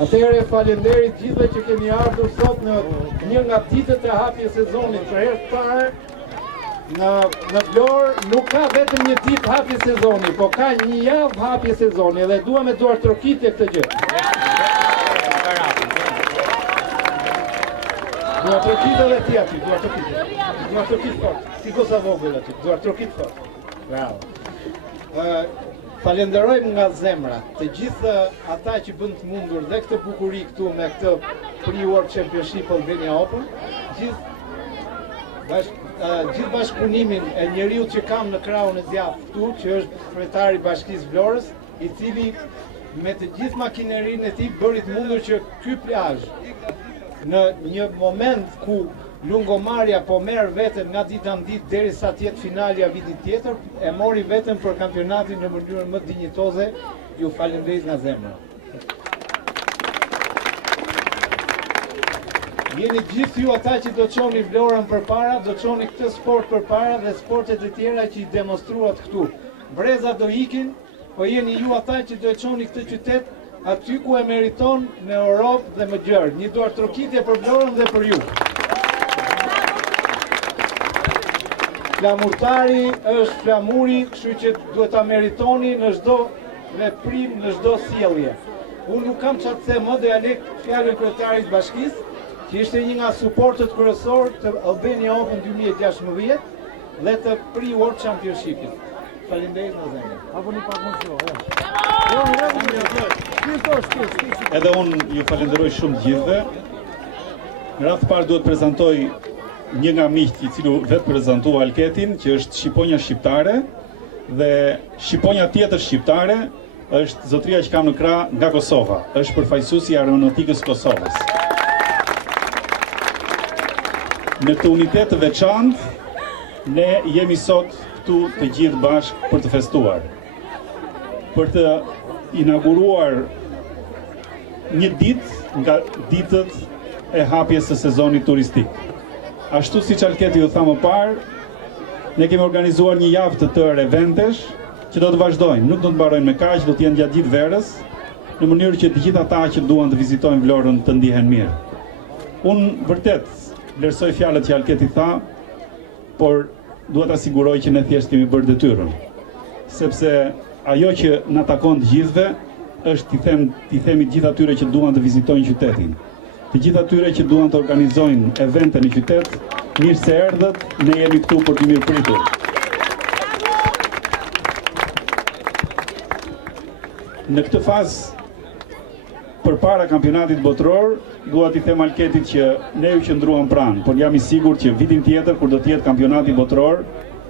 Atëherë faleminderit gjithëve që keni ardhur sot në një nga ditët e hapjes sezonit. Për herë të parë në Vlorë nuk ka vetëm një ditë hapje sezoni, po ka një javë hapje sezoni dhe dua me duar trokitje këtë gjë. Duar trokitje dhe ti aty, duar trokitje. Duar trokitje fort, si gosa vogël aty, duar trokitje fort. Bravo. Falenderojmë nga zemra të gjithë ata që bën të mundur dhe këtë bukuri këtu me këtë Pre-World Championship Albania Open, gjithë bashkëpunimin e njeriu që kam në krahun e djathtë këtu, që është kryetari i Bashkisë Vlorës, i cili me të gjithë makinerinë e tij bëri të mundur që ky plazh në një moment ku Lungomarja po merr veten nga dita në ditë derisa të jetë finalja vitit tjetër, e mori veten për kampionatin në mënyrën më dinjitoze. Ju falenderoj nga zemra. Jeni gjithë ju ata që do çoni Vlorën përpara, do çoni këtë sport përpara dhe sportet e tjera që i demonstruat këtu. Brezat do ikin, po jeni ju ata që do çoni këtë qytet aty ku e meriton në Europë dhe më gjerë. Një duar trokitje për Vlorën dhe për ju. Flamurtari është flamuri, kështu që duhet ta meritoni në çdo veprim, në çdo sjellje. Unë nuk kam çfarë të them më, do ja lek fjalën kryetarit të bashkisë, që ishte një nga suportët kryesor të Albania Open 2016 dhe të Pre-World Championshipit. Faleminderit nga zemra. Apo një pak më shumë. Edhe unë ju falenderoj shumë gjithëve. Në radhë parë duhet prezantoj një nga miqtë i cili vetë prezantua Alketin, që është shqiponja shqiptare, dhe shqiponja tjetër shqiptare është zotria që kam në krah nga Kosova, është përfaqësuesi i Aeronautikës Kosovës. Në këtë unitet të veçantë, ne jemi sot këtu të gjithë bashkë për të festuar, për të inauguruar një ditë nga ditët e hapjes së sezonit turistik. Ashtu si që Alketi ju tha më parë, ne kemi organizuar një javë të tërë eventesh që do të vazhdojnë, nuk do të mbarojnë me kaq, do të jenë gjatë gjithë verës, në mënyrë që të gjithë ata që duan të vizitojnë Vlorën të ndihen mirë. Unë vërtet vlerësoj fjalët që Alketi tha, por duhet asiguroj që ne thjesht kemi bërë detyrën, sepse ajo që na takon të gjithëve është t'i themi gjithë atyre që duan të vizitojnë qytetin. Të gjithë atyre që duan të organizojnë evente në qytet, mirë se erdhët, ne jemi këtu për të mirëpritur. Në këtë fazë, përpara kampionatit botëror, dua t'i them Alketit që ne ju qëndruam pranë, por jam i sigurt që vitin tjetër, kur do të jetë kampionati botëror,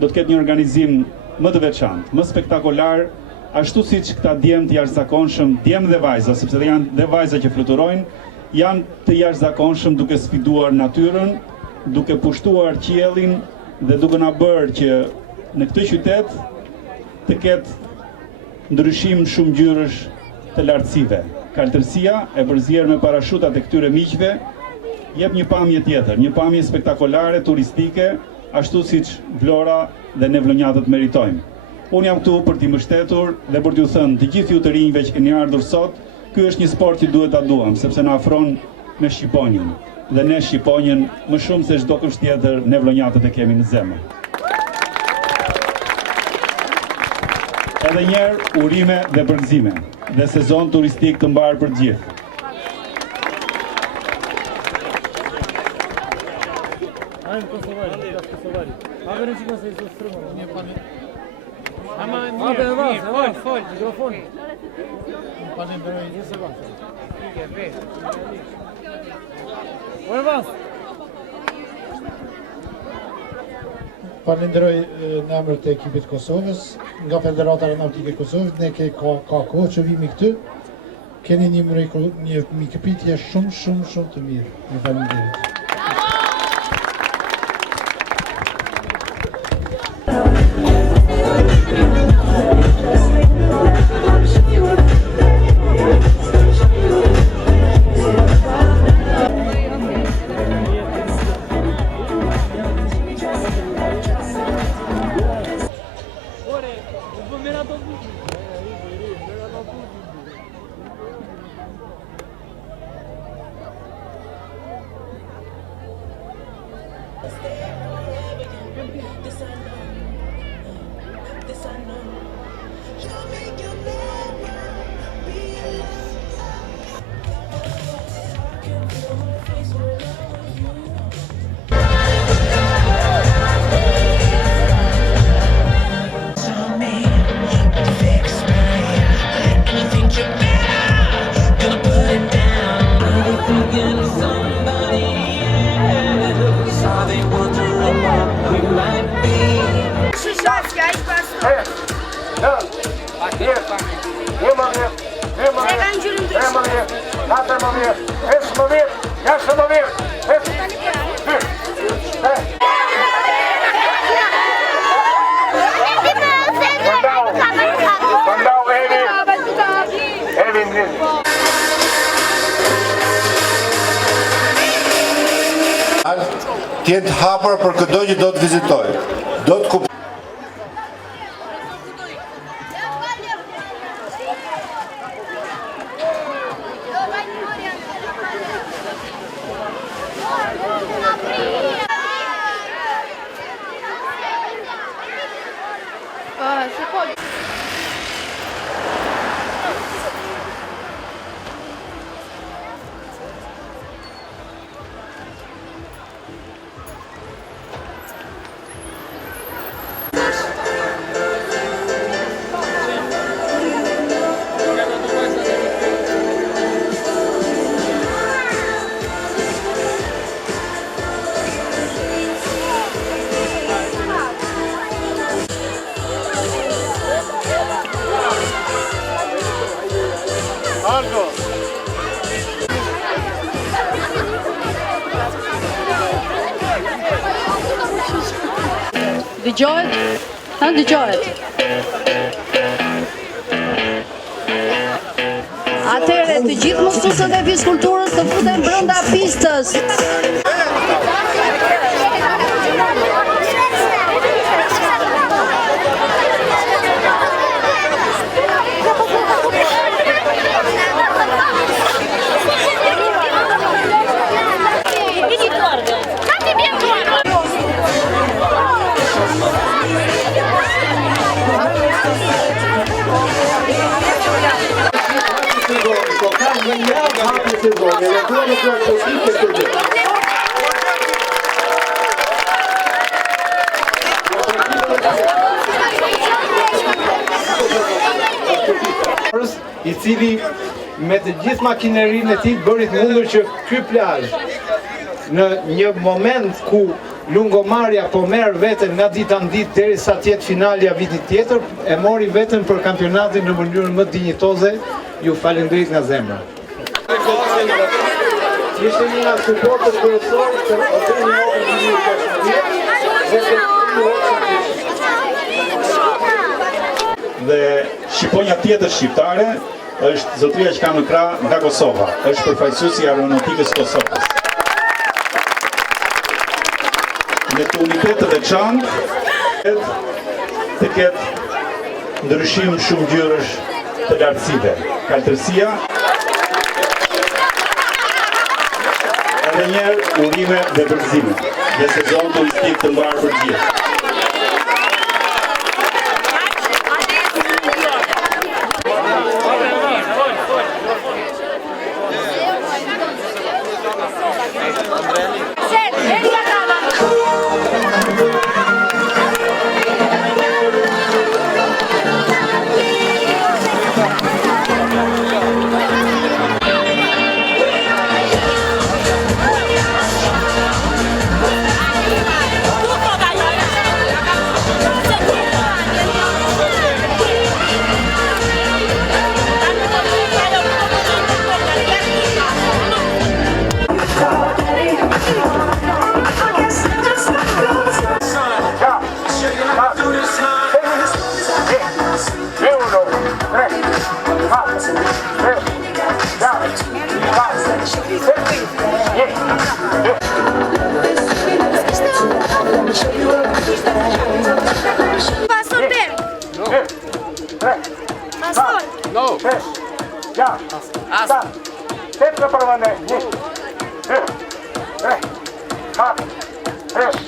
do të ketë një organizim më të veçantë, më spektakolar, ashtu siç këta djemt jashtëzakonshëm, djemt dhe vajza, sepse janë dhe vajza që fluturojnë, janë të jashtëzakonshëm duke sfiduar natyrën, duke pushtuar qiellin dhe duke na bërë që në këtë qytet të ketë ndryshim shumë ngjyrësh të lartësive. Kaltërsia e përzier me parashutat e këtyre miqve jep një pamje tjetër, një pamje spektakolare, turistike, ashtu siç Vlora dhe ne vlonjatët meritojmë. Unë jam këtu për t'i mbështetur dhe për t'ju thënë të gjithë ju të rinjve që keni ardhur sot, ky është një sport që duhet ta duam, sepse na afron me Shqiponjën. Dhe ne Shqiponjën më shumë se çdo kush tjetër, ne vlonjatët e kemi në zemër. Edhe njerë urime dhe përgëzime dhe sezon turistik të mbarë për gjithë. Falenderoj në emër të ekipit Kosovës, nga Federata Aeronautike e Kosovës, ne ka kohë që vimi këtu, keni një mikëpritje shumë të mirë. Ju falenderoj. Tjetë hapur për këdo që do të vizitoj. Do të kuptoj. Dëgjohet? Ha, dëgjohet. Atëherë, të gjithë mësuesët e fizkulturës të futen brenda pistës. I cili me të gjithë makinerinë e tij bëri të mundur që ky plazh në një moment ku Lungomarja po merr veten nga dita në ditë derisa të jetë finalja vitit tjetër, e mori veten për kampionatin në mënyrën më dinjitoze. Ju falenderoj nga zemra. Ishte një nga supportët kryesorë të Dhe shqiponja tjetër shqiptare është zotëria që ka në krah nga Kosova, është përfaqësuesi i Aeronautikës Kosovës. Me të unitet të veçantë të ketë ndryshim shumë ngjyrësh të lartësive. Kaltërsia, edhe njerë urime dhe përgëzime, dhe sezon turistik të mbarë për gjithë. No. Ya. Está. Sempre para valer. 1, 2, 3, 4, Fresh.